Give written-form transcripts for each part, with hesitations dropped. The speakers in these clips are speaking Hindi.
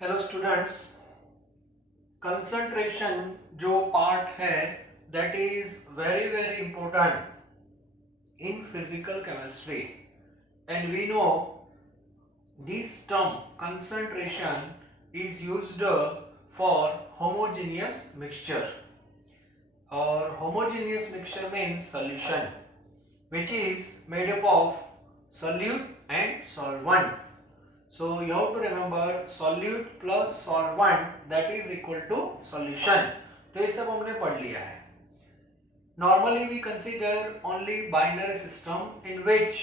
हेलो स्टूडेंट्स, कंसंट्रेशन जो पार्ट है that is very very important in physical chemistry and we know this term concentration is used for homogeneous mixture or homogeneous mixture means solution which is made up of solute and solvent. So you have to remember solute plus solvent that is equal to solution. तो ये सब हमने पढ़ लिया है. Normally we consider only binary system in which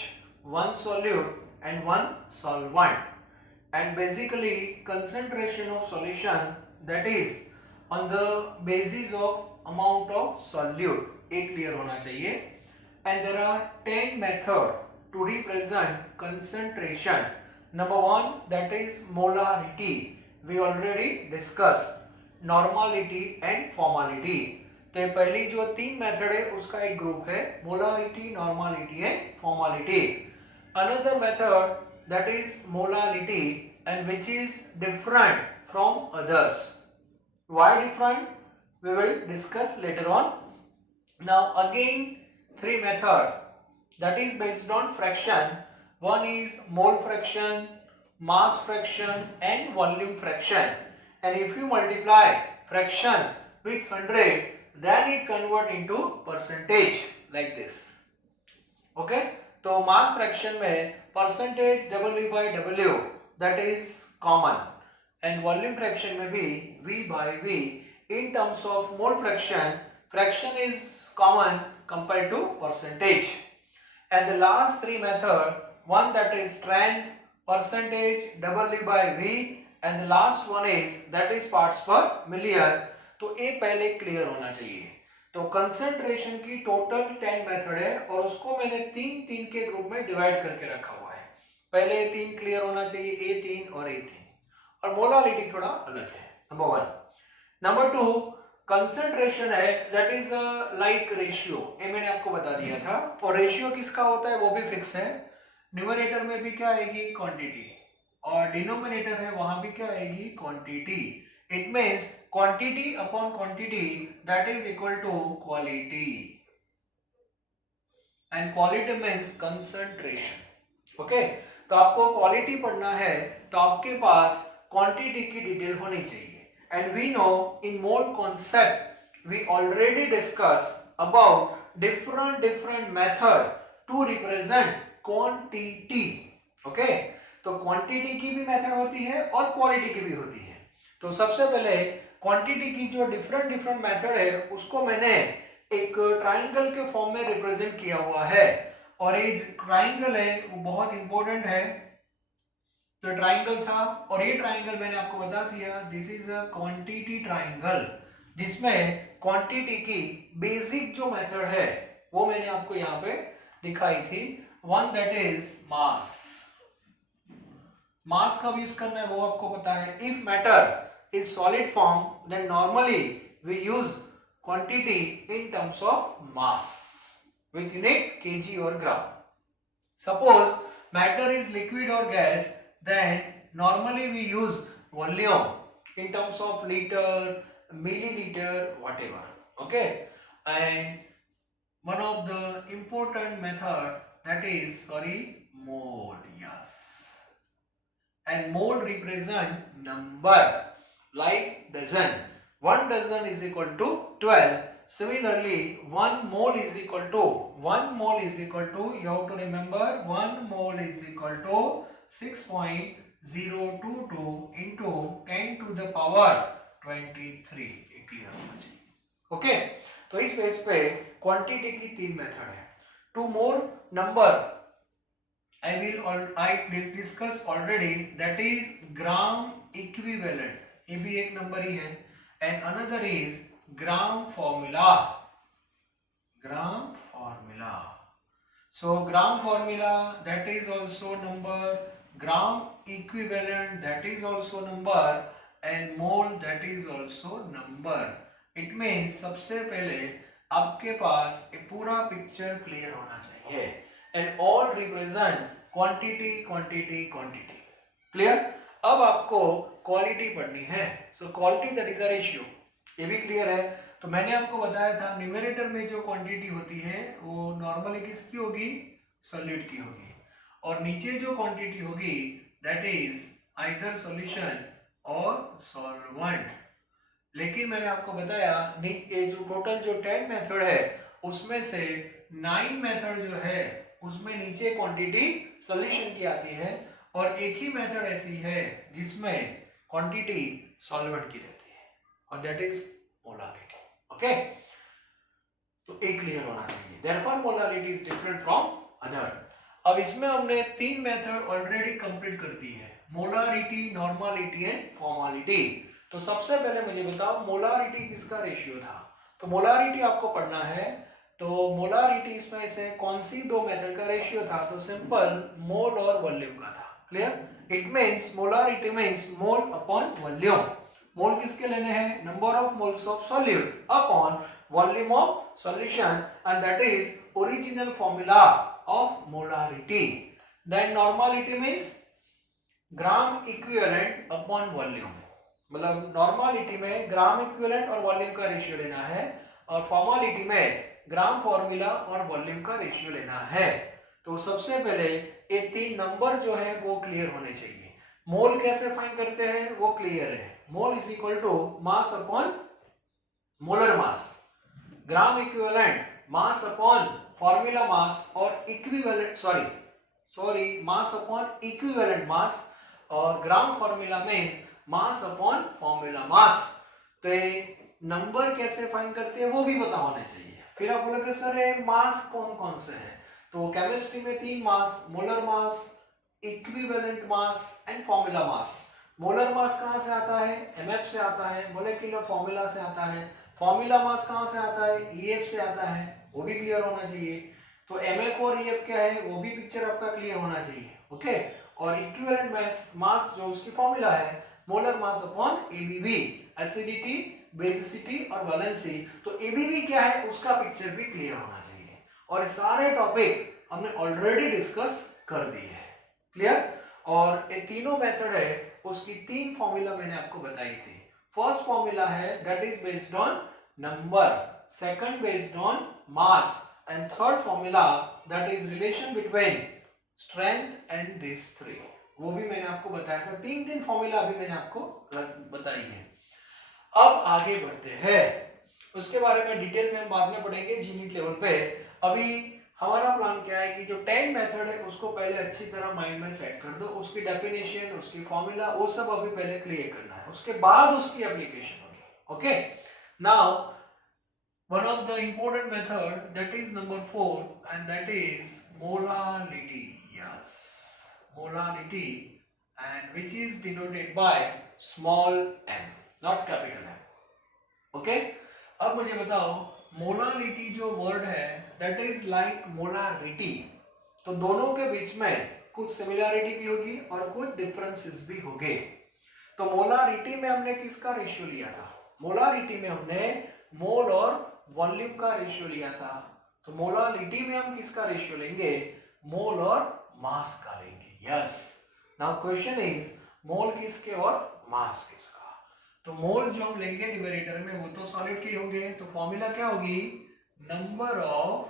one solute and one solvent, and basically concentration of solution that is on the basis of amount of solute. ये clear होना चाहिए. And there are 10 methods to represent concentration. Number one, that is molarity. We already discussed normality and formality. तो पहली जो तीन मेथड है उसका एक ग्रुप है molarity, normality and formality. Another method that is molality and which is different from others. Why different we will discuss later on. Now again three method that is based on fraction. One is mole fraction, mass fraction and volume fraction, and if you multiply fraction with 100 then it convert into percentage like this. Okay, तो mass fraction में percentage W by W that is common, and volume fraction में भी V by V. In terms of mole fraction, fraction is common compared to percentage. And the last three method, one that is strength, percentage, W by V, and the last one is that is parts per million. तो ये पहले क्लियर होना चाहिए. तो कंसंट्रेशन की टोटल 10 मेथड है और उसको मैंने तीन तीन के ग्रुप में डिवाइड करके रखा हुआ है. पहले तीन क्लियर होना चाहिए, ए तीन और ए तीन, और मोलालिटी थोड़ा अलग है. Number one. Number two, concentration है दैट इज लाइक रेशियो. ये मैंने आपको बता दिया था. और रेशियो किसका होता है वो भी फिक्स है. न्यूमरेटर में भी क्या आएगी, क्वांटिटी, और डिनोमिनेटर है वहां भी क्या आएगी, quantity. It means quantity upon quantity that is equal to quality, and quality means concentration. Okay, तो आपको क्वालिटी पढ़ना है तो आपके पास क्वांटिटी की डिटेल होनी चाहिए. And we know in mole concept we already discussed about different method to represent quantity. Okay, तो quantity की भी मेथड होती है और क्वालिटी की भी होती है. तो सबसे पहले क्वांटिटी की जो डिफरेंट मेथड है उसको मैंने एक ट्राइंगल के फॉर्म में रिप्रेजेंट किया हुआ है, और ये ट्राइंगल है वो बहुत इंपॉर्टेंट है. तो ट्राइंगल था, और ये ट्राइंगल मैंने आपको बता दिया this is a quantity triangle, जिसमें क्वांटिटी की बेसिक जो मेथड है वो मैंने आपको यहाँ पे दिखाई थी. One that is mass. Mass कब यूज करना है वो आपको पता है. If matter is solid form then normally we use quantity in terms of mass with unit KG और gram. Suppose matter is liquid or gas, then normally we use volume in terms of liter, milliliter, whatever. Okay, and one of the important method that is mole. Yes, and mole represent number like dozen. One dozen is equal to 12. Similarly, 1 mole is equal to you have to remember 1 mole is equal to 6.022 into 10 to the power 23. Clear होना चाहिए. ओके, तो इस बेस पे क्वांटिटी की तीन मेथड है. Two more number I will discuss already, that is gram equivalent. ये भी एक नंबर ही है. And another is gram formula. So gram formula that is also number, gram equivalent that is also number, and mole that is also number. It means सबसे पहले आपके पास ये पूरा पिक्चर क्लियर होना चाहिए, and all represent quantity. Clear? अब आपको क्वालिटी पढ़नी है, so quality that is a ratio, ये भी क्लियर है। तो मैंने आपको बताया था न्यूमरेटर में जो क्वांटिटी होती है वो नॉर्मली किसकी होगी, सॉल्यूट की होगी, और नीचे जो क्वांटिटी होगी दैट इज आइदर सॉल्यूशन और सॉल्वेंट। लेकिन मैंने आपको बताया ये जो टोटल जो 10 मेथड है उसमें से 9 मेथड जो है उसमें नीचे क्वांटिटी सॉल्यूशन की आती है, और एक ही मेथड ऐसी है जिसमें क्वांटिटी सॉल्वेंट की रहती है, और दैट इज मोलारिटी। ओके, तो एक क्लियर होना चाहिए, therefore molarity is different from other. अब इसमें हमने 3 मेथड ऑलरेडी कंप्लीट कर दी है, मोलारिटी, नॉर्मालिटी एंड फॉर्मालिटी। तो सबसे पहले मुझे बताओ मोलारिटी किसका रेशियो था। तो मोलारिटी आपको पढ़ना है, तो मोलारिटी इसमें से कौन सी दो मेथड का रेशियो था, तो सिंपल मोल और वॉल्यूम का था। Clear, it means molarity means mole upon volume. Mole किसके लेने हैं, number of moles of solute upon volume of solution, and that is original formula of molarity. Then normality means gram equivalent upon volume, मतलब नॉर्मालिटी में ग्राम इक्विवेलेंट और वॉल्यूम का रेशियो लेना है, और फॉर्मालिटी में ग्राम फॉर्मूला और वॉल्यूम का रेशियो लेना है। तो सबसे पहले ये 3 नंबर जो है वो क्लियर होने चाहिए। मोल कैसे फाइंड करते हैं वो क्लियर है, mole is equal to mass upon molar mass, gram equivalent mass upon formula mass, और equivalent sorry mass upon equivalent mass, और gram formula means mass upon formula mass. तो ये नंबर कैसे फाइंड करते हैं वो भी पता होना चाहिए। फिर आप बोलोगे सर ये मास कौन कौन से हैं, तो केमिस्ट्री में 3 mass, molar mass, equivalent mass and formula mass. Molar mass कहां से आता है, mf से आता है, मोलेक्युलर फॉर्मूला से आता है। फॉर्मूला मास कहां से आता है, EF से आता है, वो भी क्लियर होना चाहिए। तो MF और EF क्या है वो भी पिक्चर आपका क्लियर होना चाहिए। ओके, और इक्विवेलेंट मास जो उसकी फॉर्मूला है molar mass upon ABV, acidity, basicity और वैलेंसी। तो एबीवी क्या है उसका पिक्चर भी क्लियर होना चाहिए, और सारे टॉपिक हमने ऑलरेडी डिस्कस कर दिए हैं। क्लियर, और ये तीनों मेथड है उसकी 3 फॉर्मूला मैंने आपको बताई थी। फर्स्ट फॉर्मूला है that is based on number, second based on mass, and third formula that is relation between strength and this 3, वो भी मैंने आपको बताया था। 3 फॉर्मूला अभी मैंने आपको बताई है। अब आगे बढ़ते हैं, उसके बारे में डिटेल में हम बाद में पढ़ेंगे जीनीट लेवल पे। अभी हमारा प्लान क्या है कि जो 10 मेथड है उसको पहले अच्छी तरह माइंड में सेट कर दो, उसकी डेफिनेशन, उसकी फॉर्मूला, वो सब अभी पहले क्लियर करना है, उसके बाद उसकी एप्लीकेशन होगी। Okay, now one of the important method that is number 4, and that is molality. Yes, molality, and which is denoted by small m, not capital M. Okay, अब मुझे बताओ मोलारिटी जो वर्ड है दैट इज लाइक मोलारिटी, तो दोनों के बीच में कुछ सिमिलैरिटी भी होगी और कुछ डिफरेंसेस भी होंगे। तो मोलारिटी में हमने किसका रेशियो लिया था, मोलारिटी में हमने मोल और वॉल्यूम का रेशियो लिया था। तो मोलारिटी में हम किसका रेशियो लेंगे, मोल और मास का लेंगे। Yes, now question is mole किसके और मास किसका। तो मोल जो हम लेंगे न्यूमरेटर में वो तो सॉलिड के होंगे, तो फॉर्मूला क्या होगी, number of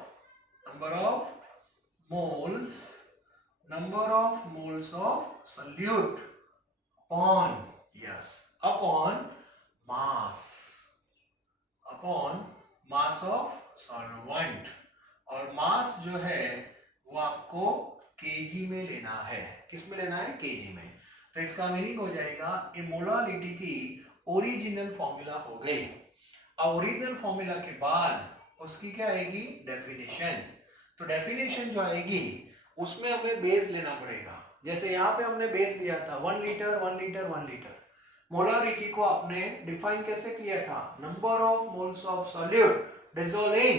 moles of solute upon, yes, upon mass of solvent, और मास जो है वो आपको केजी में लेना है। किस में लेना है, केजी में। तो इसका मीनिंग हो जाएगा ये मोलारिटी की ओरिजिनल फॉर्मूला हो गई। अब ओरिजिनल फॉर्मूला के बाद उसकी क्या आएगी, डेफिनेशन। तो डेफिनेशन जो आएगी उसमें हमें बेस लेना पड़ेगा। जैसे यहाँ पे हमने बेस लिया था 1 लीटर 1 लीटर 1 लीटर। मोलारिटी को आपने डिफाइन कैसे किया था, number of moles of solute dissolve in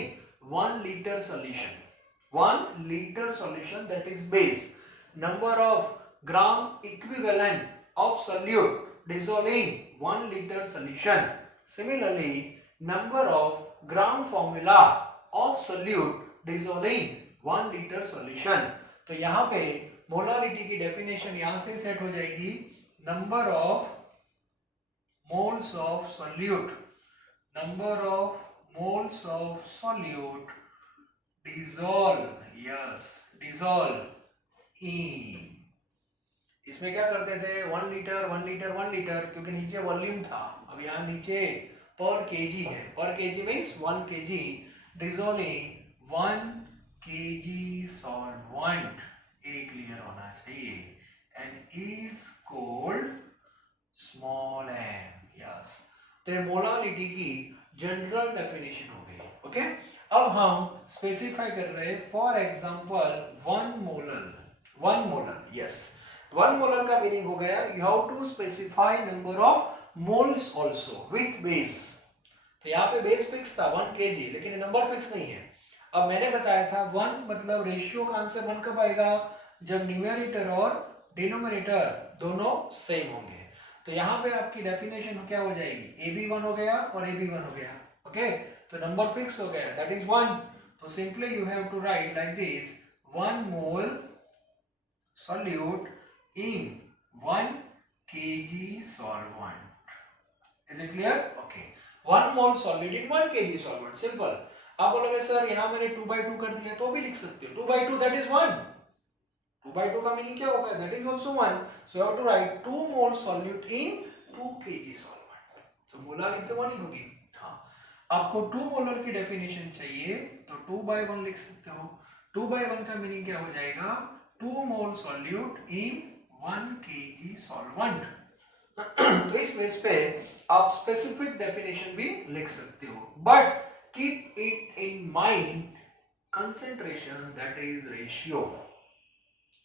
1 litre solution, 1 litre solution that is base. Number of gram equivalent of solute dissolving 1 liter solution. Similarly, number of gram formula of solute dissolving 1 liter solution. तो यहाँ पे मोलारिटी की डेफिनेशन यहाँ से सेट हो जाएगी, number of moles of solute, number of moles of solute dissolve, yes, dissolve in, इसमें क्या करते थे 1 लीटर 1 लीटर 1 लीटर, क्योंकि नीचे वॉल्यूम था, अब यहाँ नीचे पर केजी है, पर KG means 1 KG, dissolving 1 KG solvent, ये क्लियर होना चाहिए, and is called small m, yes. तो ये मोलारिटी की जनरल डेफिनेशन हो गई, ओके। अब हम स्पेसिफाई कर रहे हैं, for example 1 molar, yes, 1 molar का मीनिंग हो गया you have to specify number of moles also with base. तो यहाँ पे बेस फिक्स था 1 केजी, लेकिन नंबर फिक्स नहीं है। अब मैंने बताया था 1 मतलब रेशियो का आंसर 1 कब आएगा, जब न्यूमरेटर और डिनोमिनेटर दोनों सेम होंगे। तो यहाँ पे आपकी डेफिनेशन क्या हो जाएगी, ए बी 1 हो गया और ए बी 1 हो गया, ओके। तो नंबर फिक्स हो गया, दैट इज 1। तो simply you have to write like this, 1 mole solute in 1 kg solvent. Is it clear? Okay. 1 mole solute in 1 kg solvent. Simple. आप बोलोगे सर यहाँ मैंने 2/2 कर दिया, तो भी लिख सकते हो 2/2 that is 1. 2/2 का मीनिंग क्या होगा, that is also 1. So you have to write 2 mole solute in 2 kg solvent. So molarity तो 1 ही होगी। हाँ, आपको 2 मोलर की डेफिनेशन चाहिए तो 2/1 लिख सकते हो। 2/1 का मीनिंग क्या हो जाएगा, 2 mole solute in 1 kg solvent। तो इस बेस पे आप स्पेसिफिक डेफिनेशन भी लिख सकते हो, but keep it in mind concentration that is ratio.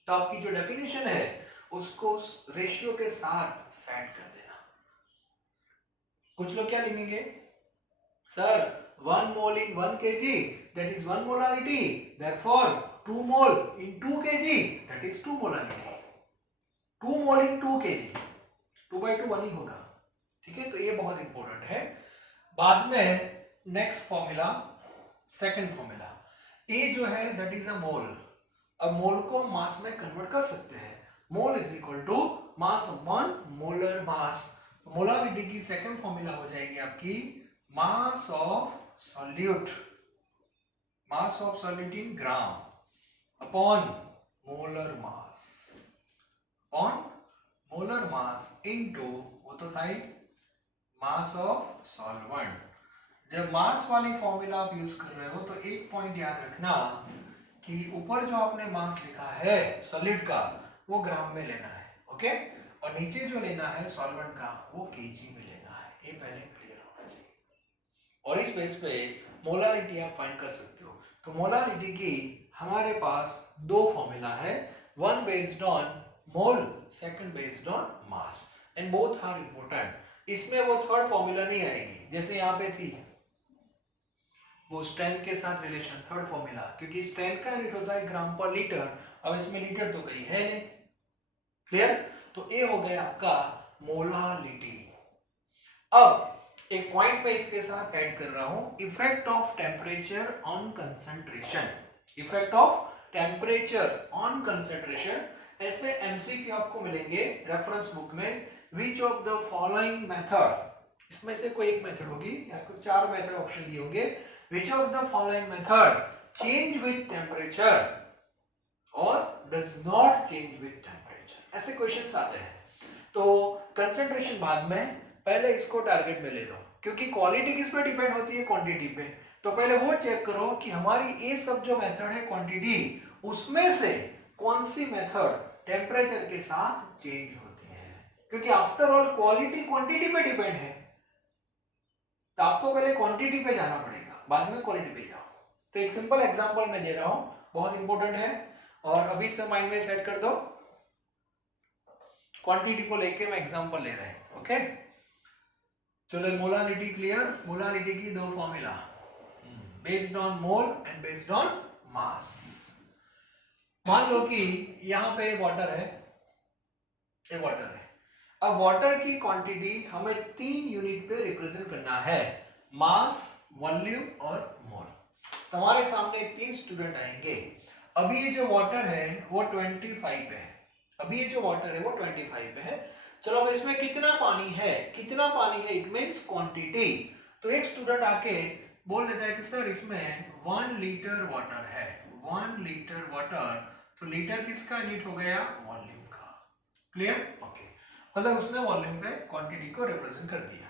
तो आपकी जो डेफिनेशन है उसको रेशियो के साथ सेट कर देना। कुछ लोग क्या लिखेंगे, sir 1 mole in 1 kg that is 1 molarity, therefore 2 mole in 2 kg that is 2 molarity, 2 mole in 2 kg, 2/2 1 ही होगा, ठीक है। तो ये बहुत इंपॉर्टेंट है। बाद में नेक्स्ट फॉर्मूला, सेकंड फॉर्मूला, ए जो है दैट इज अ मोल। अब मोल को मास में कन्वर्ट कर सकते हैं, mole is equal to mass upon molar mass. तो मोलारिटी की सेकंड फॉर्मूला हो जाएगी आपकी mass of solute, mass of solute in gram upon molar mass, upon molar mass into, वो तो था ही mass of solvent। जब मास वाली फॉर्मूला आप यूज कर रहे हो तो एक पॉइंट याद रखना कि ऊपर जो आपने मास लिखा है सॉलिड का वो ग्राम में लेना है, ओके, और नीचे जो लेना है सॉल्वेंट का वो केजी में लेना है, ये पहले क्लियर होना चाहिए। और इस बेस पे मोलारिटी आप फाइंड कर सकते हो। तो मोलारिटी की हमारे पास दो फॉर्मूला है, one based on mole, second based on mass, and both are important. इसमें वो थर्ड फॉर्मूला नहीं आएगी जैसे यहाँ पे थी वो स्ट्रेंथ के साथ रिलेशन, थर्ड फॉर्मूला, क्योंकि स्ट्रेंथ का यूनिट होता है ग्राम पर लीटर, अब इसमें लीटर तो कहीं है नहीं, क्लियर। तो ये हो गया आपका मोलारिटी। अब एक पॉइंट पे इसके साथ ऐड कर रहा हूं, effect of temperature on concentration, effect of temperature on concentration. ऐसे एमसीक्यू आपको मिलेंगे रेफरेंस बुक में, विच ऑफ द फॉलोइंग मेथड, इसमें से कोई एक मेथड होगी, आपको 4 मेथड ऑप्शन दिए होंगे, which of the following method change with temperature और does not change with temperature, ऐसे क्वेश्चंस आते हैं। तो कंसंट्रेशन बाद में, पहले इसको टारगेट में ले लो, क्योंकि क्वालिटी किस पे डिपेंड होती है, क्वांटिटी पे। तो पहले वो चेक करो कि हमारी ये सब जो मेथड है क्वांटिटी, उसमें से कौन सी मेथड टेम्परेचर के साथ चेंज होती है, क्योंकि आफ्टर ऑल क्वालिटी क्वांटिटी पे डिपेंड है। तो आपको पहले क्वांटिटी पे जाना पड़ेगा, बाद में क्वालिटी पे जाओ। तो एक सिंपल एग्जांपल मैं दे रहा हूं, बहुत इंपॉर्टेंट है, और अभी से माइंड में सेट कर दो। क्वांटिटी को लेके मैं एग्जांपल ले रहा हूं, ओके। चलो मोलारिटी क्लियर, मोलारिटी की दो formula, based on mole and based on मास। मान लो कि यहां पे वाटर है, ये वाटर है। अब वाटर की क्वांटिटी हमें 3 यूनिट पे रिप्रेजेंट करना है, मास, वॉल्यूम और मोल। तो हमारे सामने 3 स्टूडेंट आएंगे। अभी ये जो वाटर है वो 25 पे है, अभी ये जो वाटर है वो 25 पे है, चलो अब इसमें कितना पानी है, कितना पानी है, इट मीन्स क्वांटिटी। तो एक स्टूडेंट आके बोल देता है कि सर इसमें 1 लीटर वाटर है, 1 लीटर वाटर, तो लीटर किसका यूनिट हो गया, वॉल्यूम का। क्लियर, ओके, मतलब उसने वॉल्यूम पे क्वांटिटी को रिप्रेजेंट कर दिया।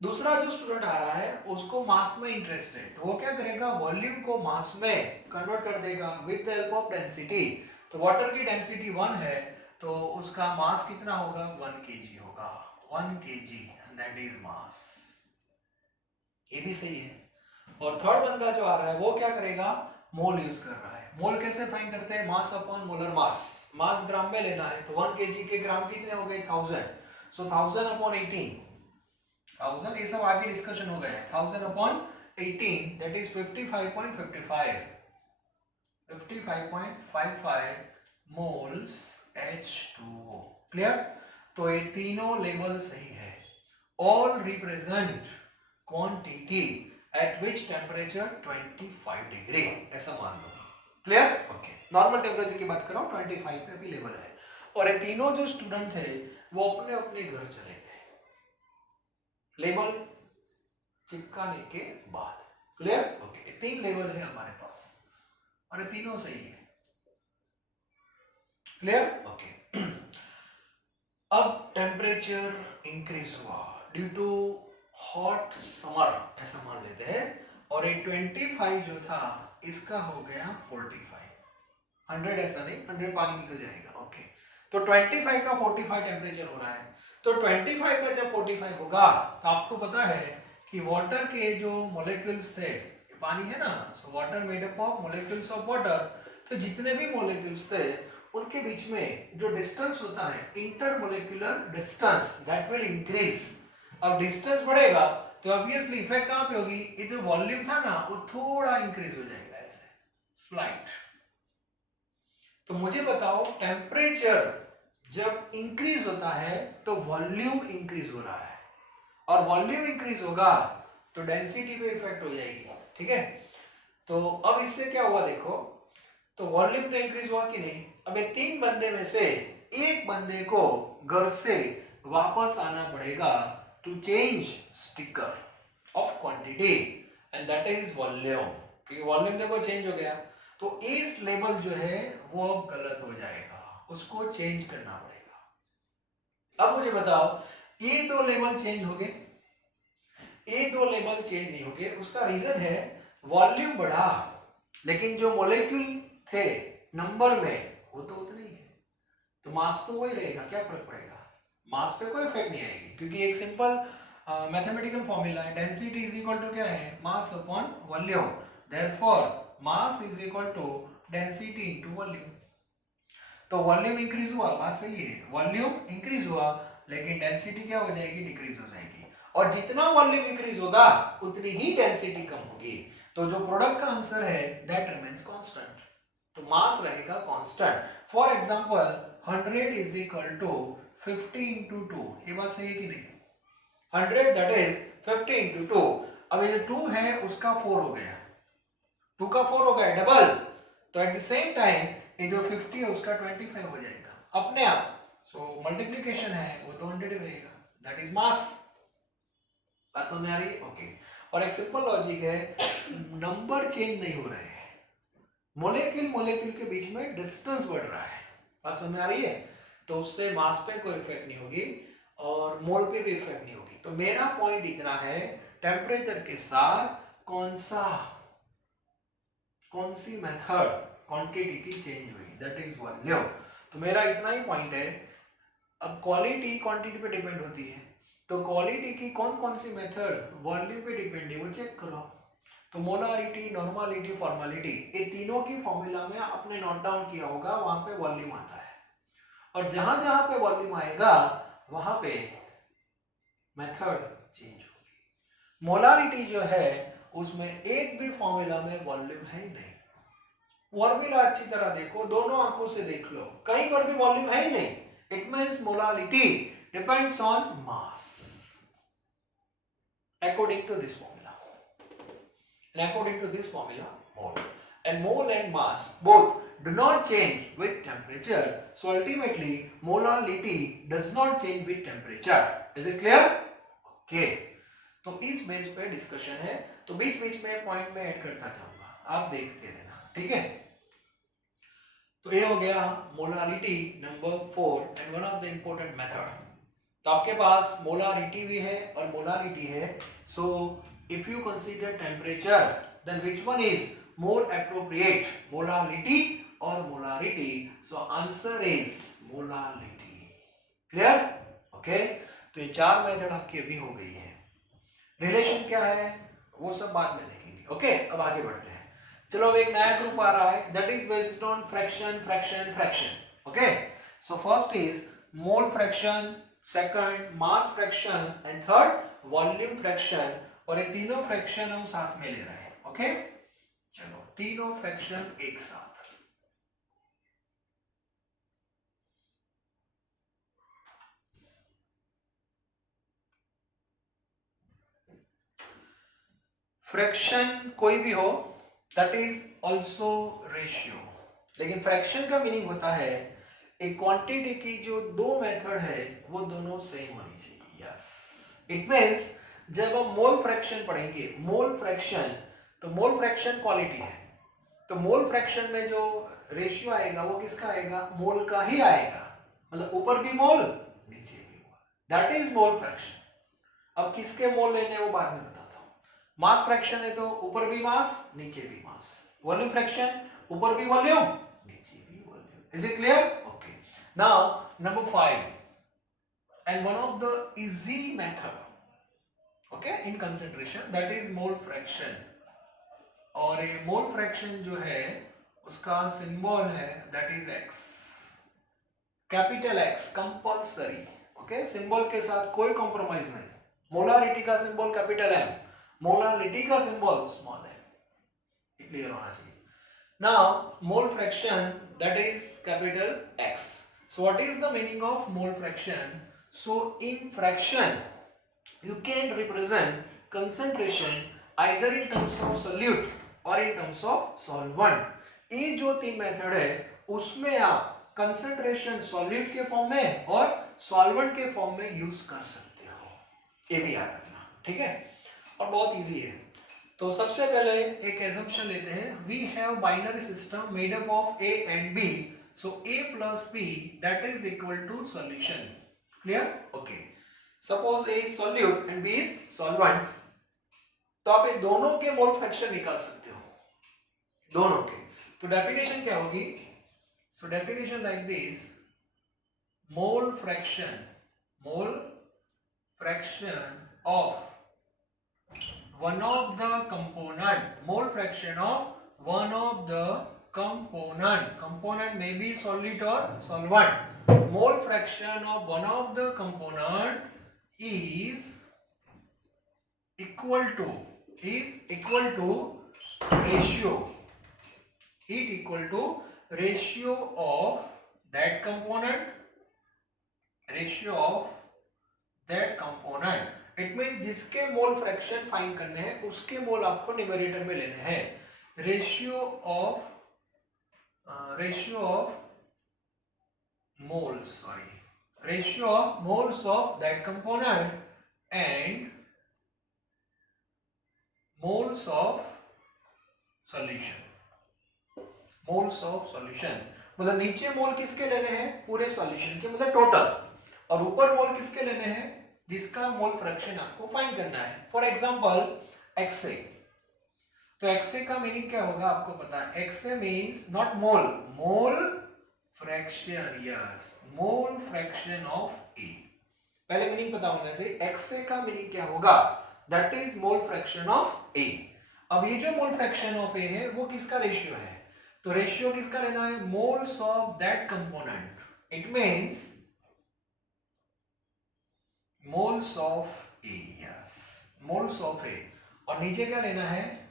दूसरा जो स्टूडेंट आ रहा है उसको मास में इंटरेस्ट है, तो वो क्या करेगा, वॉल्यूम को मास में कन्वर्ट कर देगा with the help of density. तो वाटर की डेंसिटी 1 है, तो उसका मास कितना होगा, 1 kg होगा, 1 kg, एंड दैट इज मास। ये भी सही है। और थर्ड बंदा जो आ रहा है वो क्या करेगा, मोल यूज कर रहा है। मोल कैसे फाइंड करते हैं, मास अपॉन मोलर मास। मास ग्राम में लेना है, तो 1 kg के ग्राम कितने हो गए, 1000, सो 1000 अपॉन 18, 1000, ये सब आगे डिस्कशन हो गया, 1000 upon 18 that is 55.55, 55.55 moles H2O। Clear, तो ये तीनों लेवल सही है। All represent quantity eight which temperature 25 degree, ऐसा मान लो। क्लियर, ओके, नॉर्मल टेम्परेचर की बात कर रहा हूं, 25 पे भी लेवल है। और ये तीनों जो स्टूडेंट थे वो अपने अपने घर चले गए लेवल चिपकाने के बाद। क्लियर, ओके, तीन लेवल है हमारे पास और ये तीनों सही है। Clear, okay. अब टेम्परेचर इंक्रीज हुआ ड्यू टू हॉट समर, ऐसा मान लेते हैं, और ये 25 जो था इसका हो गया 45, 100 ऐसा नहीं, 100 पानी निकल जाएगा, ओके। तो 25 का 45 टेम्परेचर हो रहा है, तो 25 का जब 45 होगा तो आपको पता है कि वाटर के जो मॉलिक्यूल्स थे, पानी है ना, so water made up of molecules of water, तो जितने भी मॉलिक्यूल्स थे उनके बीच में जो डिस्टेंस होता है, intermolecular distance, that will increase. अब डिस्टेंस बढ़ेगा तो ऑब्वियसली इफेक्ट कहां पे होगी, ये जो वॉल्यूम था ना वो थोड़ा इंक्रीज हो जाएगा, ऐसे स्लाइट। तो मुझे बताओ, टेम्परेचर जब इंक्रीज होता है तो वॉल्यूम इंक्रीज हो रहा है, और वॉल्यूम इंक्रीज होगा तो डेंसिटी पे इफेक्ट हो जाएगी, ठीक है। तो अब इससे क्या हुआ देखो, तो वॉल्यूम तो इंक्रीज हुआ कि नहीं। अब ये तीन बंदे में से एक बंदे को घर से वापस आना पड़ेगा to change sticker of quantity, and that is volume, क्योंकि वॉल्यूम देखो चेंज हो गया, तो इस लेवल जो है वो गलत हो जाएगा, उसको चेंज करना पड़ेगा। अब मुझे बताओ, ये दो लेवल चेंज हो गए, ये दो लेवल चेंज नहीं हो गए, उसका रीजन है वॉल्यूम बढ़ा लेकिन जो मॉलिक्यूल थे नंबर में वो तो उतने ही है, तो मास तो वही रहेगा, क्या फर्क पड़ेगा, मास पे कोई इफेक्ट नहीं आएगी, क्योंकि एक सिंपल मैथमेटिकल फॉर्मूला है, डेंसिटी इज इक्वल टू क्या है, mass upon volume, therefore mass is equal to density into volume. तो वॉल्यूम इंक्रीज हुआ, बात सही है, वॉल्यूम इंक्रीज हुआ लेकिन डेंसिटी क्या हो जाएगी, डिक्रीज हो जाएगी, और जितना वॉल्यूम इंक्रीज होगा उतनी ही डेंसिटी कम होगी, तो जो प्रोडक्ट का आंसर है दैट रिमेन्स कांस्टेंट, तो मास रहेगा constant. For example 100 is equal to 50 into 2, ये बात सही है कि नहीं, 100 दैट इज 50 into 2, अब ये जो 2 है उसका 4 हो गया, 2 का 4 हो गया डबल, तो एट द सेम टाइम ये जो 50 है उसका 25 हो जाएगा अपने आप, सो मल्टीप्लिकेशन है वो तो 100 रहेगा, दैट इज मास। बात समझ आ रही है, ओके। और एक सिंपल लॉजिक है, नंबर चेंज नहीं हो रहे हैं, मॉलिक्यूल मॉलिक्यूल के बीच में डिस्टेंस बढ़ रहा है, बात समझ आ रही है, तो उससे मास पे कोई इफेक्ट नहीं होगी और मोल पे भी इफेक्ट नहीं होगी। तो मेरा पॉइंट इतना है, टेम्परेचर के साथ कौन सी मेथड क्वांटिटी की चेंज हुई, दैट इज वॉल्यूम। तो मेरा इतना ही पॉइंट है। अब क्वालिटी क्वांटिटी पे डिपेंड होती है, तो क्वालिटी की कौन कौन सी मेथड वॉल्यूम पे डिपेंड है वो चेक करो। तो मोलारिटी, नॉर्मालिटी, फॉर्मालिटी, ये तीनों की फॉर्मूला में आपने नोट डाउन किया होगा, वहां पे वॉल्यूम आता है, और जहां जहां पे वॉल्यूम आएगा वहां पे मेथड चेंज होगी। मोलारिटी जो है उसमें एक भी फॉर्मूला में वॉल्यूम है ही नहीं, फॉर्मूला अच्छी तरह देखो, दोनों आंखों से देख लो, कहीं पर भी वॉल्यूम है ही नहीं, it means molarity depends on mass according to this formula, and according to this formula mole and mass both do not change with temperature. So ultimately molality does not change with temperature. Is it clear? Okay. तो इस बेस पे डिस्कशन है, तो बीच बीच में पॉइंट में ऐड करता जाऊंगा, आप देखते रहना, ठीक है। तो ये हो गया molarity number 4 and one of the important method. तो आपके पास मोलारिटी भी है और मोलारिटी है। So if you consider temperature then which one is more appropriate, molarity और molarity? So answer is molarity. Clear? Okay. तो ये 4 मेथड आपकी अभी हो गई है। रिलेशन क्या है वो सब बाद में देखेंगे। ओके, अब आगे बढ़ते हैं। चलो, अब एक नया ग्रुप आ रहा है that is based on fraction fraction fraction. Okay, so first is mole fraction, second mass fraction and third volume fraction. और ये तीनों फ्रैक्शन हम साथ में ले रहे हैं। ओके, चलो तीनों फ्रैक्शन एक साथ। फ्रैक्शन कोई भी हो दैट इज आल्सो रेशियो, लेकिन फ्रैक्शन का मीनिंग होता है एक क्वांटिटी की जो दो मेथड है वो दोनों सेम होनी चाहिए। यस, इट मींस जब हम मोल फ्रैक्शन पढ़ेंगे, मोल फ्रैक्शन, तो मोल फ्रैक्शन क्वालिटी है, तो मोल फ्रैक्शन में जो रेशियो आएगा वो किसका आएगा? मोल का ही आएगा। मतलब ऊपर भी मोल नीचे भी मोल, दैट इज मोल फ्रैक्शन। अब किसके मोल लेने वो बाद में बताता हूं। मास फ्रैक्शन है तो ऊपर भी मास नीचे भी मास। वॉल्यूम फ्रैक्शन ऊपर भी वॉल्यूम नीचे भी volume. Is it clear? Okay, now number 5 and one of the easy method, okay, in concentration, that is mole fraction। और ये मोल फ्रैक्शन जो है उसका सिंबल है that is x, capital X compulsory. Okay, symbol के साथ कोई कॉम्प्रोमाइज नहीं। मोलारिटी का सिंबल कैपिटल M, मोलारिटी का सिंबल स्मॉल m। ये क्लियर होना चाहिए। Now mole fraction that is capital X। So what is the meaning of mole fraction? So in fraction you can represent concentration either in terms of solute or in terms of solvent। ये जो तीन मेथड है उसमें आप कंसंट्रेशन सॉल्यूट के फॉर्म में और सॉल्वेंट के फॉर्म में यूज कर सकते हो, ये भी याद रखना, ठीक है। और बहुत इजी है। तो सबसे पहले एक एजम्पशन लेते हैं, we have binary system made up of A and B, so A plus B that is equal to solution. Clear? Okay, suppose A is solute and B is solvent, तो आप ये दोनों के मोल फ्रैक्शन निकाल सकते हो, दोनों के। तो डेफिनेशन क्या होगी? So definition like this, mole fraction of one of the component, mole fraction of one of the component may be solute or solvent, mole fraction of one of the component is equal to ratio, it equal to ratio of that component, it mean जिसके मोल फ्रैक्शन फाइंड करने हैं उसके मोल आपको न्यूमरेटर में लेने हैं। Ratio of moles of that component and moles of solution. मतलब नीचे मोल किसके लेने हैं? पूरे सॉल्यूशन के, मतलब टोटल। और ऊपर मोल किसके लेने हैं? जिसका मोल फ्रैक्शन आपको फाइंड करना है। फॉर एग्जांपल XA, तो XA का मीनिंग क्या होगा आपको पता है? XA means not mole, mole fraction. Yes, mole fraction of A। पहले मीनिंग पता होना चाहिए। XA का मीनिंग क्या होगा? That is mole fraction of A। अब ये जो मोल फ्रैक्शन ऑफ A है वो किसका रेशियो है? तो रेशियो किसका लेना है? Moles of that component. It means moles of A। Yes, moles of A। और नीचे क्या लेना है?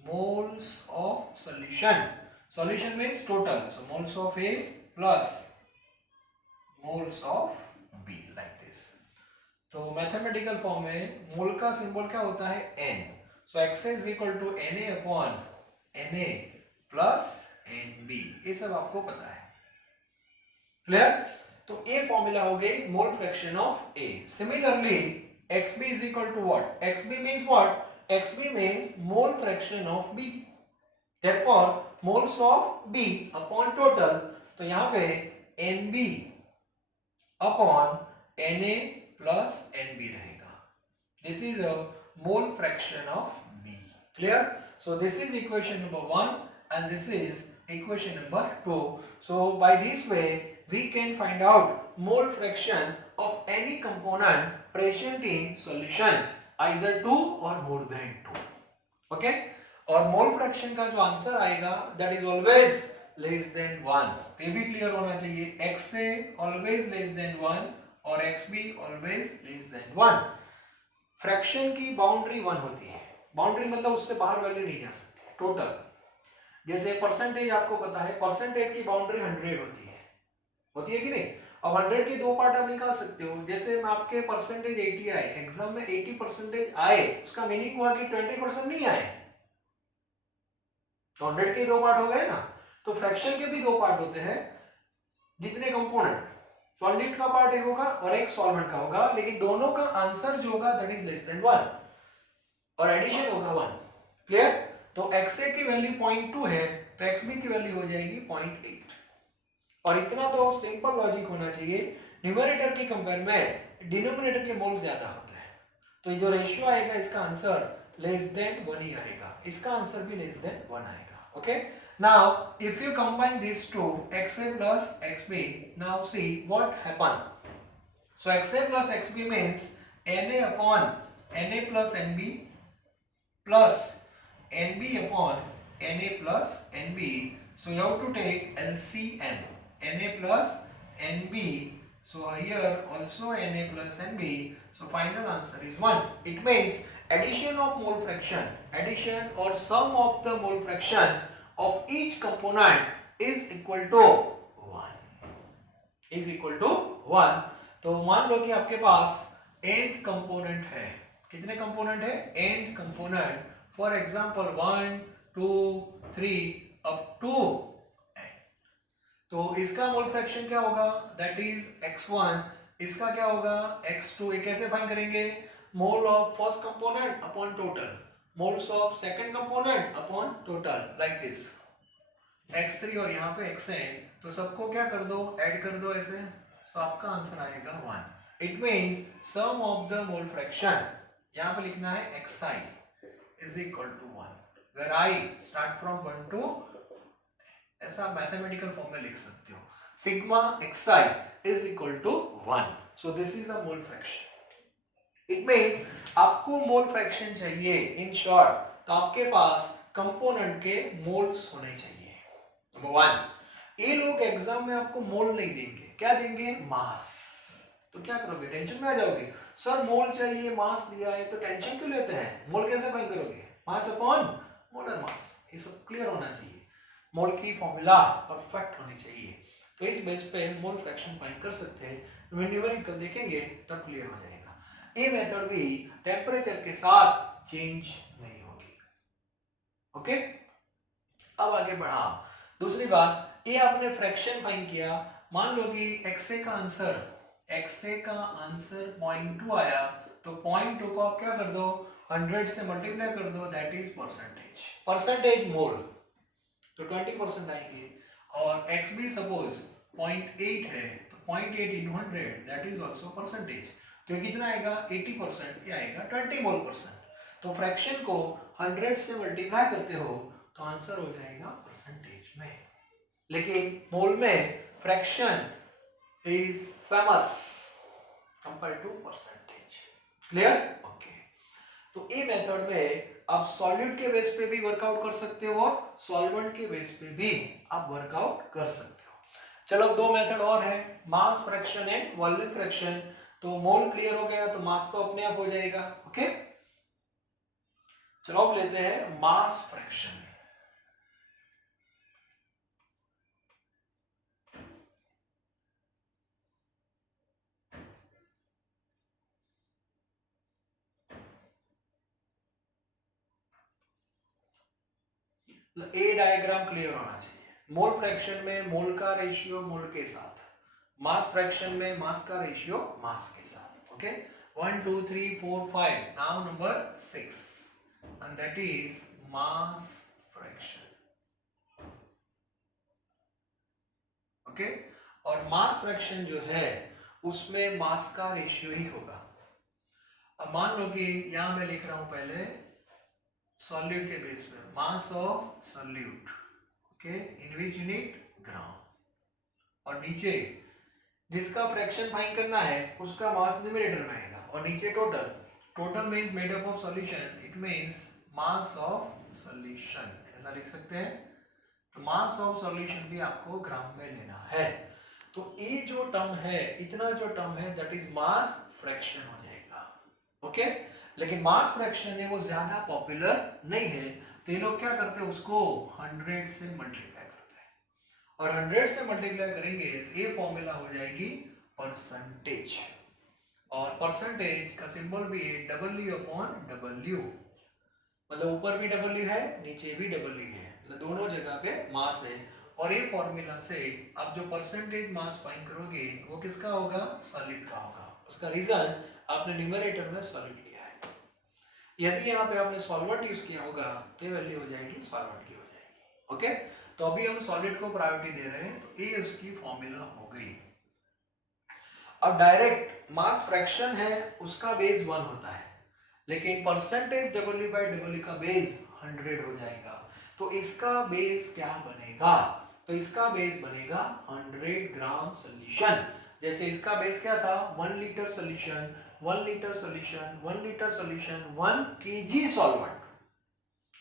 Moles of solution. Solution means total, so moles of A plus moles of B, like this. तो मैथमेटिकल फॉर्म में मोल का सिंबल क्या होता है? N। So XA is equal to Na upon Na plus NB, ये सब आपको पता है। क्लियर? तो ए फॉर्मूला हो गई mole fraction of A. Similarly XB is equal to what? XB means what? XB means mole fraction of B. Therefore moles of B upon total, तो यहाँ पे NB upon Na plus NB रहेगा. This is a mole fraction of B. Clear? So this is equation number 1 and this is equation number 2. So by this way we can find out mole fraction of any component present in solution, either 2 or more than 2. Okay? और मोल फ्रैक्शन का जो आंसर आएगा that is always less than 1. तो ये भी क्लियर होना चाहिए. XA always less than 1 और XB always less than 1. Fraction की बाउंड्री 1 होती है. बाउंड्री मतलब उससे बाहर वैल्यू नहीं जा सकती. टोटल जैसे परसेंटेज आपको पता है, परसेंटेज की बाउंड्री 100 होती है कि नहीं? अब 100 के दो पार्ट आप निकाल सकते हो. जैसे मैं आपके परसेंटेज 80 आए, एग्जाम में 80% आए, उसका मीनिंग हुआ कि 20% नहीं आए. तो 100 के दो पार्ट हो गए ना. तो फ्रैक्शन के भी दो पार्ट होते हैं. जितने कंपोनेंट, सॉलिड का पार्ट एक होगा और एक सॉल्वेंट का होगा, लेकिन दोनों का आंसर जो होगा दैट इज लेस देन 1 और एडिशन होगा 1. क्लियर? तो XA की वैल्यू 0.2 है तो XB की वैल्यू हो जाएगी 0.8. और इतना तो सिंपल लॉजिक होना चाहिए. न्यूमरेटर के कंपेयर में डिनोमिनेटर के मोल ज्यादा होते हैं, तो ये जो रेशियो आएगा इसका आंसर लेस देन 1 ही आएगा. इसका आंसर भी लेस देन 1 आएगा. Okay, now if you combine this to XA plus XB, now see what happen. So XA plus XB means Na upon Na plus NB plus NB upon Na plus NB. So you have to take LCM. Na plus NB. So here also Na plus NB. So final answer is 1. It means addition of mole fraction, addition or sum of the mole fraction of each component is equal to 1. Is equal to 1. तो मान लो कि आपके पास nth कंपोनेंट है. कितने कंपोनेंट है? nth component. For example 1 2 3 up to n. तो इसका मोल फ्रैक्शन क्या होगा? That is x1. इसका क्या होगा? x2. ये कैसे फाइंड करेंगे? Mole of first component upon total, moles of second component upon total, like this. x3 और यहाँ पे xn, तो सबको क्या कर दो? ऐड कर दो ऐसे. तो आपका आंसर आएगा 1. It means sum of the mole fraction, यहाँ पे लिखना है xi is equal to 1, where I start from 1 to, ऐसा मैथमेटिकल फॉर्म में लिख सकते हो. Sigma xi is equal to 1. So this is a mole fraction. It means आपको मोल फ्रैक्शन चाहिए. इन शॉर्ट तो आपके पास कंपोनेंट के मोल्स होने चाहिए. नंबर 1. ये लोग एग्जाम में आपको मोल नहीं देंगे. क्या देंगे? मास. तो क्या करोगे? टेंशन में आ जाओगे. सर मोल चाहिए, मास दिया है, तो टेंशन क्यों लेते हैं? मोल कैसे फाइंड करोगे? मास अपॉन मोलर मास. ये सब क्लियर होना चाहिए. मोल की फॉर्मूला परफेक्ट होनी चाहिए. तो इस बेस पे मोल फ्रैक्शन फाइंड कर सकते हैं. न्यूमेरिकल देखेंगे तब क्लियर हो जाएगा. ये मेथड भी टेम्परेचर के साथ चेंज नहीं होगी. ओके, अब आगे बढ़ा. दूसरी बात, ये आपने फ्रैक्शन फाइंड किया. मान लो कि XA का आंसर 0.2 आया, तो 0.2 को आप क्या कर दो? 100 से मल्टीप्लाई कर दो, दैट इज परसेंटेज मोल, तो 20% आएंगे. और XB सपोज 0.8 है, तो 0.8 into 100 that is also percentage. तो ये कितना आएगा? 80%. ये आएगा 20 मोल %. तो फ्रैक्शन को 100 से मल्टीप्लाई करते हो तो आंसर हो जाएगा परसेंटेज में. लेकिन मोल में fraction is famous compared to percentage. Clear? Okay. तो ये मेथड में आप सॉलिड के बेस पे भी वर्कआउट कर सकते हो और सॉल्वेंट के बेस पे भी आप वर्कआउट कर सकते हो. चलो दो मेथड और है, mass fraction and volume fraction. तो मोल क्लियर हो गया तो मास तो अपने आप हो जाएगा. ओके, चलो अब लेते हैं मास फ्रैक्शन. ए डायग्राम क्लियर होना चाहिए. मोल फ्रैक्शन में मोल का रेशियो मोल के साथ, मास फ्रैक्शन में मास का रेशियो मास के साथ. Okay, 1 2 3 4 5. Now number 6 and that is mass fraction. Okay, और मास फ्रैक्शन जो है उसमें मास का रेशियो ही होगा. अब मान लो कि यहां मैं लिख रहा हूं पहले सॉल्यूट के बेस पे mass of solute, okay, in which unit gram, और नीचे जिसका फ्रैक्शन फाइंड करना है उसका मास न्यूमरेटर में आएगा, और नीचे total. Total means made up of solution, it means mass of solution, ऐसा लिख सकते हैं. तो मास ऑफ सॉल्यूशन भी आपको ग्राम में लेना है. तो ये जो टर्म है, इतना जो टर्म है, दैट इज मास फ्रैक्शन हो जाएगा. ओके, लेकिन मास फ्रैक्शन है वो ज्यादा पॉपुलर नहीं है, तो ये लोग क्या करते हैं, उसको 100 से मल्टीप्लाई करते हैं, और 100 से मल्टीप्लाई करेंगे तो ये फॉर्मूला हो जाएगी परसेंटेज, और परसेंटेज का सिंबल भी है W अपॉन W, मतलब ऊपर भी W है नीचे भी W है, मतलब दोनों जगह पे मास है. और ये फॉर्मूला से आप जो परसेंटेज मास फाइंड करोगे वो किसका होगा, सॉलिड का होगा. उसका रीजन आपने न्यूमरेटर में सॉलिड लिया है. यदि यहाँ पे आपने सॉल्वेंट यूज किया होगा तो ये वैल्यू हो जाएगी सॉल्वेंट की हो जाएगी. ओके, तो अभी हम सॉलिड को प्रायोरिटी दे रहे हैं, तो ये उसकी फॉर्मूला हो गई. अब डायरेक्ट मास फ्रैक्शन है उसका बेस 1 होता है, लेकिन परसेंटेज W बाय W का बेस 100 हो जाएगा. तो इसका बेस क्या बनेगा, तो इसका बेस बनेगा 100 ग्राम सॉल्यूशन. जैसे इसका बेस क्या था, 1 litre solution, 1 litre solution, 1 litre solution, 1 KG solvent.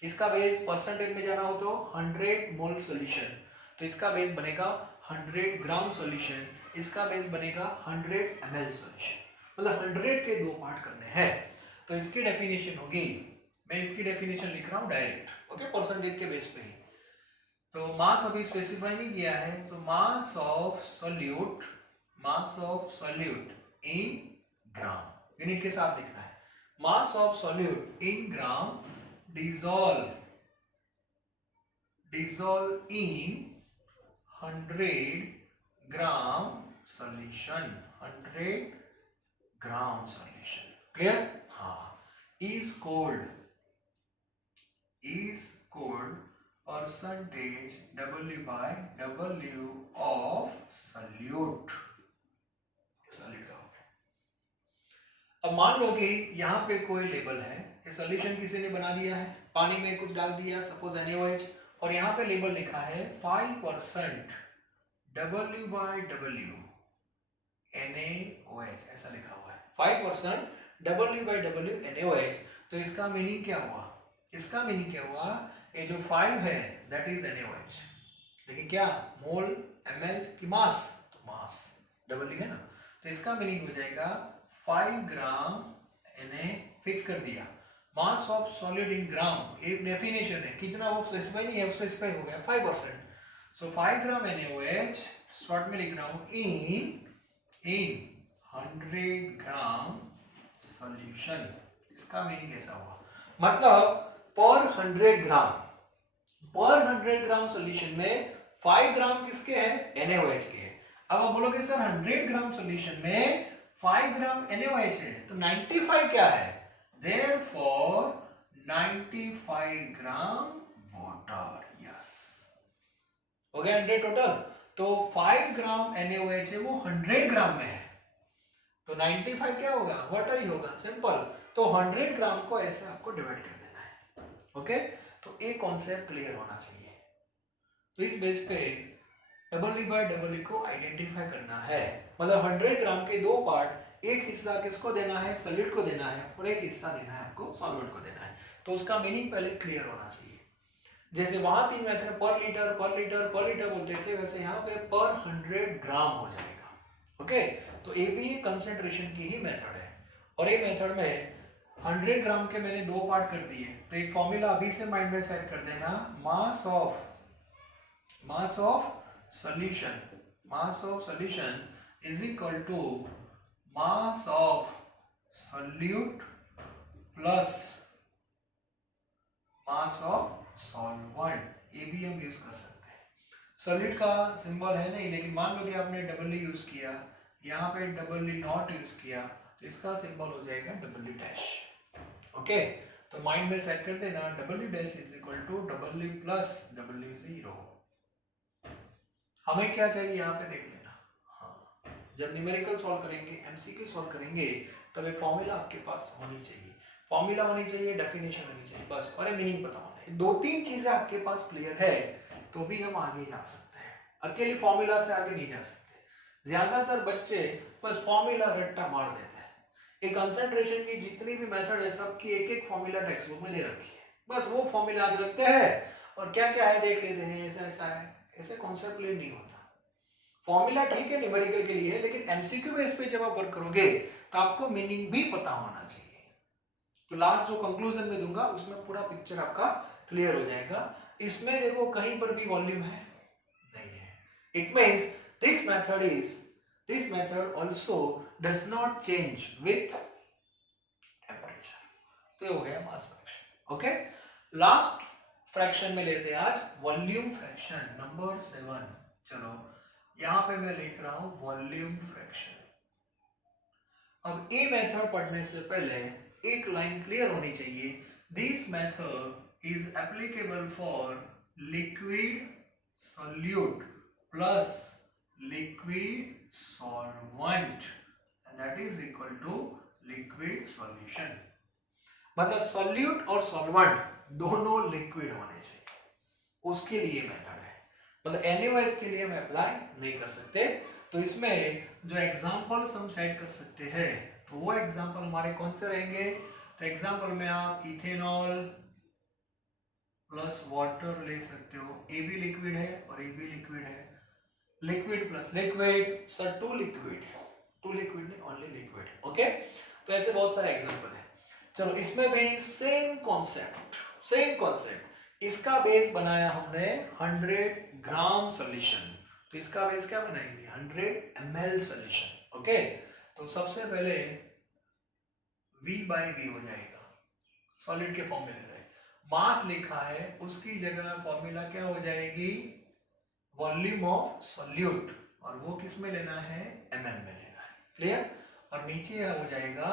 इसका बेस परसेंटेज में जाना हो तो 100 मोल सॉल्यूशन, तो इसका बेस बनेगा 100 ग्राम सॉल्यूशन, इसका बेस बनेगा 100 ml सॉल्यूशन. मतलब 100 के दो पार्ट करने हैं. तो इसकी डेफिनेशन होगी, मैं इसकी डेफिनेशन लिख रहा हूं डायरेक्ट, ओके, परसेंटेज के बेस पे ही. तो मास अभी स्पेसिफाई नहीं किया है, so mass of solute, mass of solute in gram, unit के साथ लिखना है. Mass of solute in gram dissolve in 100 gram solution, 100 gram solution. Clear? हाँ. is called percentage W by W of solute. solute का हो गया. अब मान लो कि यहाँ पे कोई लेबल है, ये सॉल्यूशन किसी ने बना दिया है, पानी में कुछ डाल दिया, सपोज NaOH, और यहाँ पे लेबल लिखा है 5% W by W NaOH, ऐसा लिखा हुआ है 5% W by W NaOH. तो इसका मीनिंग क्या हुआ, इसका मीनिंग क्या हुआ, ये जो 5 है दैट इज NaOH, लेकिन क्या मोल ml की मास, तो मास W है ना, तो इसका मीनिंग हो जाएगा 5 ग्राम Na, फिक्स कर दिया. मास ऑफ सॉलिड इन ग्राम एक डेफिनेशन है, कितना वो स्पेसिफाई नहीं है, वो स्पेसिफाई हो गया 5%. सो 5 ग्राम NaOH शॉर्ट में लिख रहा हूं इन 100 ग्राम सॉल्यूशन. इसका मीनिंग ऐसा हुआ, मतलब पर 100 ग्राम सॉल्यूशन में 5 ग्राम किसके हैं, NaOH के हैं. अब आप बोलोगे सर 100 ग्राम सॉल्यूशन में 5 ग्राम NaOH है, तो 95 क्या है, therefore 95 ग्राम वाटर. यस, हो गया 100 टोटल. तो 5 ग्राम NaOH है वो 100 ग्राम में है, तो 95 क्या होगा, वाटर ही होगा, सिंपल. तो 100 ग्राम को ऐसे आपको डिवाइड कर देना है. ओके, तो एक कॉन्सेप्ट क्लियर होना चाहिए. तो इस बेस पे W by W को आइडेंटिफाई करना है, मतलब 100 ग्राम के दो पार्ट, एक हिस्सा किसको देना है, सॉल्यूट को देना है, और एक हिस्सा देना है आपको सॉल्वेंट को देना है. तो उसका मीनिंग पहले क्लियर होना चाहिए. जैसे वहां 3 मेथड पर लीटर बोलते थे, वैसे यहाँ पे पर 100 ग्राम हो जाएगा. ओके, तो ये भी कंसेंट्रेशन की ही मेथड है, और ये मेथड में 100 ग्राम के मैंने दो पार्ट कर दिए, तो एक फॉर्मूला अभी से माइंड में सेट कर देना, mass of solution is equal to mass of solute plus mass of solvent. ये भी हम यूज कर सकते हैं. सॉलिड का सिंबल है नहीं, लेकिन मान लो कि आपने डबल ई यूज किया, यहाँ पे डबल ई नॉट यूज किया, तो इसका सिंबल हो जाएगा डबल ई डैश। ओके, तो माइंड में सेट कर देना, double E dash is equal to double E plus double E zero. हमें क्या चाहिए यहाँ पे देख लेना। हाँ, जब न्यूमेरिकल सॉल्व करेंगे, एमसीक्यू सॉल्व करेंगे, तब एक फॉर्मूला आपके पास होनी चाहिए, फॉर्मूला होनी चाहिए, डेफिनेशन होनी चाहिए, बस, और मीनिंग पता होना है। दो तीन चीजें आपके पास क्लियर है तो भी हम आगे जा सकते हैं, अकेले फॉर्मूला से आगे नहीं जा सकते। ज्यादातर बच्चे बस फॉर्मूला रट्टा मार देते हैं। एक कंसंट्रेशन की जितनी भी मेथड है, सबकी एक एक फॉर्मूला टेक्स्ट बुक में दे रखी है, बस वो फॉर्मूला याद रखते हैं और क्या क्या है देख लेते हैं, ऐसा ऐसा है, ऐसे कॉन्सेप्ट क्लियर नहीं होता। फॉर्मूला ठीक है न्यूमेरिकल के लिए, लेकिन एमसीक्यू बेस पे जब आप वर्क करोगे तो आपको मीनिंग भी पता होना चाहिए। तो लास्ट जो कंक्लूजन में दूंगा उसमें पूरा पिक्चर आपका क्लियर हो जाएगा। इसमें देखो कहीं पर भी वॉल्यूम है नहीं है, it means this method also does not change with temperature. तो हो गया mass fraction. Okay, last fraction में लेते हैं आज वॉल्यूम फ्रैक्शन नंबर 7। चलो यहां पे मैं लिख रहा हूं वॉल्यूम फ्रैक्शन। अब ये मेथड पढ़ने से पहले एक लाइन क्लियर होनी चाहिए, this method is applicable for liquid solute plus liquid solvent and that is equal to liquid solution. मतलब सॉल्यूट और सॉल्वेंट दोनों लिक्विड होने चाहिए, उसके लिए मेथड है। मतलब एनएओएच के लिए हम अप्लाई नहीं कर सकते। तो इसमें जो एग्जांपल्स हम सेट कर सकते हैं, तो वो एग्जांपल हमारे कौन से रहेंगे? तो एग्जांपल में आप इथेनॉल प्लस वाटर ले सकते हो, ए भी लिक्विड है और ए भी लिक्विड है, liquid plus liquid, sir to liquid नहीं, ओनली लिक्विड। ओके, तो ऐसे बहुत सारे एग्जांपल है। चलो इसमें भी सेम कॉन्सेप्ट, इसका बेस बनाया हमने 100 ग्राम सॉल्यूशन, तो इसका बेस क्या बनाएंगे 100 ml सॉल्यूशन। ओके, तो सबसे पहले V by V हो जाएगा, सॉलिड के फॉर्मूले में मास लिखा है, उसकी जगह फॉर्मूला क्या हो जाएगी वॉल्यूम ऑफ सॉल्यूट, और वो किस में लेना है ml में लेना है। क्लियर? और नीचे हो जाएगा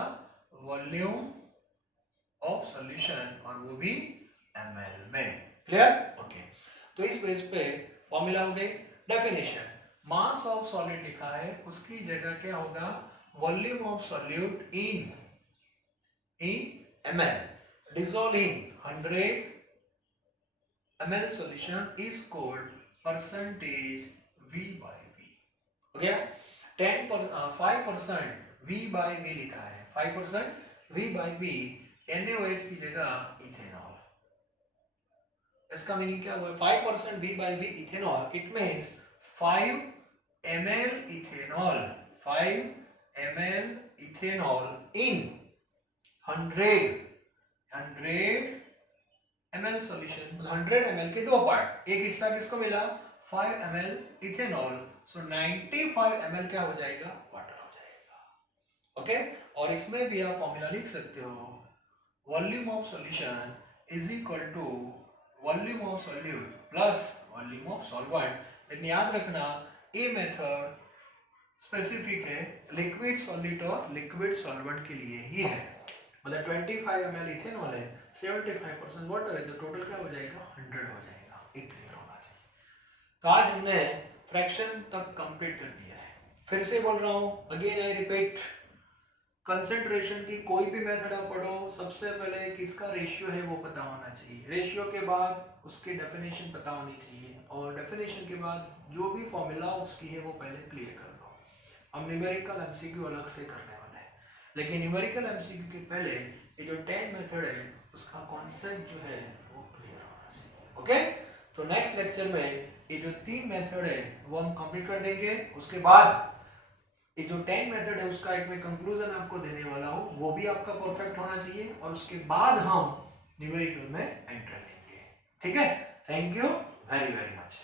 वॉल्यूम ऑफ सॉल्यूशन और वो भी ml में। क्लियर? ओके, तो इस बेस पे फॉर्मूला हो गई। डेफिनेशन, मास ऑफ सॉलिड लिखा है, उसकी जगह क्या होगा volume of solute in ml, dissolving 100 ml solution is called percentage V by V। हो गया? 5% V by V लिखा है, 5% V by V NaOH की जगह इथेनॉल। इसका मीनिंग क्या हुआ? 5% V by V ethanol, it means 5 ml ethanol, 5 ml ethanol in 100 ml solution. 100 ml के दो पार्ट, एक हिस्सा किसको मिला 5 ml इथेनॉल, सो 95 ml क्या हो जाएगा वाटर हो जाएगा। ओके, और इसमें भी आप फॉर्मूला लिख सकते हो, volume of solution is equal to volume of solute plus volume of solvent. लेकिन याद रखना ये मेथड स्पेसिफिक है लिक्विड सॉल्यूट और लिक्विड सॉल्वेंट के लिए ही है। मतलब 25 ml इथेनॉल है, 75% वाटर है, तो टोटल क्या हो जाएगा 100 हो जाएगा। एक क्लियर होना चाहिए। तो आज हमने फ्रैक्शन तक कंप्लीट कर दिया है। फिर से बोल रहा हूं, अगेन आई रिपीट, कंसंट्रेशन की कोई भी मेथड आप पढ़ो, सबसे पहले किसका रेशियो है वो पता होना चाहिए, रेशियो के बाद उसकी डेफिनेशन पता होनी चाहिए, और डेफिनेशन के बाद जो भी फॉर्मूला उसकी है वो पहले क्लियर कर दो। हम न्यूमेरिकल एमसीक्यू अलग से करने वाले हैं, लेकिन न्यूमेरिकल एमसीक्यू के पहले ये जो 10 मेथड है उसका कॉन्सेप्ट जो है वो क्लियर होना चाहिए। ओके, तो नेक्स्ट लेक्चर में ये जो 3 मेथड है वो हम कंप्लीट कर देंगे। उसके बाद ये जो 10 मेथड है उसका एक मैं कंक्लूजन आपको देने वाला हूँ, वो भी आपका परफेक्ट होना चाहिए, और उसके बाद हम न्यूमेरिकल में एंटर लेंगे। ठीक है, thank you very very much.